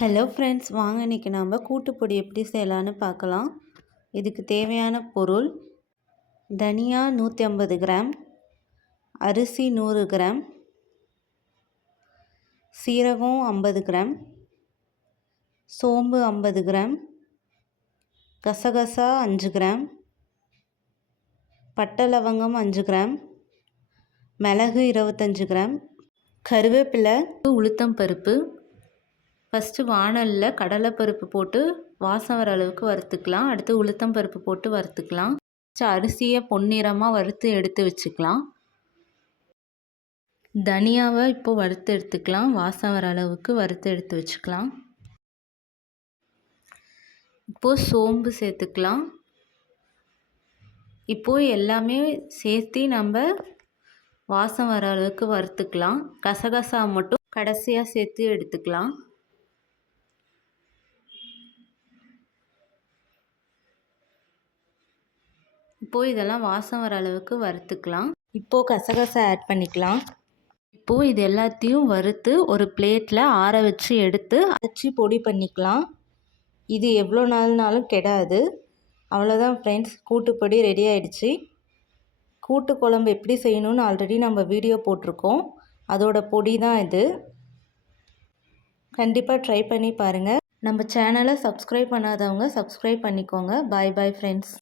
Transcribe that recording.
Hello friends, வாங்க இன்றைக்கி நம்ம கூட்டுப்பொடி எப்படி செய்யலான்னு பார்க்கலாம். இதுக்கு தேவையான பொருள்: தனியா 150 கிராம், அரிசி 100 கிராம், சீரகம் 50 கிராம், சோம்பு 50 கிராம், கசகசா 5 கிராம், பட்டை லவங்கம் 5 கிராம், மிளகு 25 கிராம், கருவேப்பிலை, உளுத்தம் பருப்பு. ஃபஸ்ட்டு வாணலில் கடலைப்பருப்பு போட்டு வாசம் வர அளவுக்கு வறுத்துக்கலாம். அடுத்து உளுத்தம் பருப்பு போட்டு வறுத்துக்கலாம். அரிசியை பொன்னிறமாக வறுத்து எடுத்து வச்சுக்கலாம். தனியாவை இப்போது வறுத்து எடுத்துக்கலாம். வாசம் வர அளவுக்கு வறுத்து எடுத்து வச்சுக்கலாம். இப்போது சோம்பு சேர்த்துக்கலாம். இப்போது எல்லாமே சேர்த்து நம்ம வாசம் வர அளவுக்கு வறுத்துக்கலாம். கசகசா மட்டும் கடைசியாக சேர்த்து எடுத்துக்கலாம். இப்போது இதெல்லாம் வாசம் வர அளவுக்கு வறுத்துக்கலாம். இப்போது கசகசா ஆட் பண்ணிக்கலாம். இப்போது இது எல்லாத்தையும் வறுத்து ஒரு பிளேட்டில் ஆற வச்சு எடுத்து அரைச்சி பொடி பண்ணிக்கலாம். இது எவ்வளோ நாள்னாலும் கெடாது. அவ்வளோதான் ஃப்ரெண்ட்ஸ், கூட்டுப்பொடி ரெடி ஆகிடுச்சு. கூட்டு குழம்பு எப்படி செய்யணும்னு ஆல்ரெடி நம்ம வீடியோ போட்டிருக்கோம். அதோட பொடி தான் இது. கண்டிப்பாக ட்ரை பண்ணி பாருங்கள். நம்ம சேனலை சப்ஸ்கிரைப் பண்ணாதவங்க சப்ஸ்கிரைப் பண்ணிக்கோங்க. பாய் பாய் ஃப்ரெண்ட்ஸ்.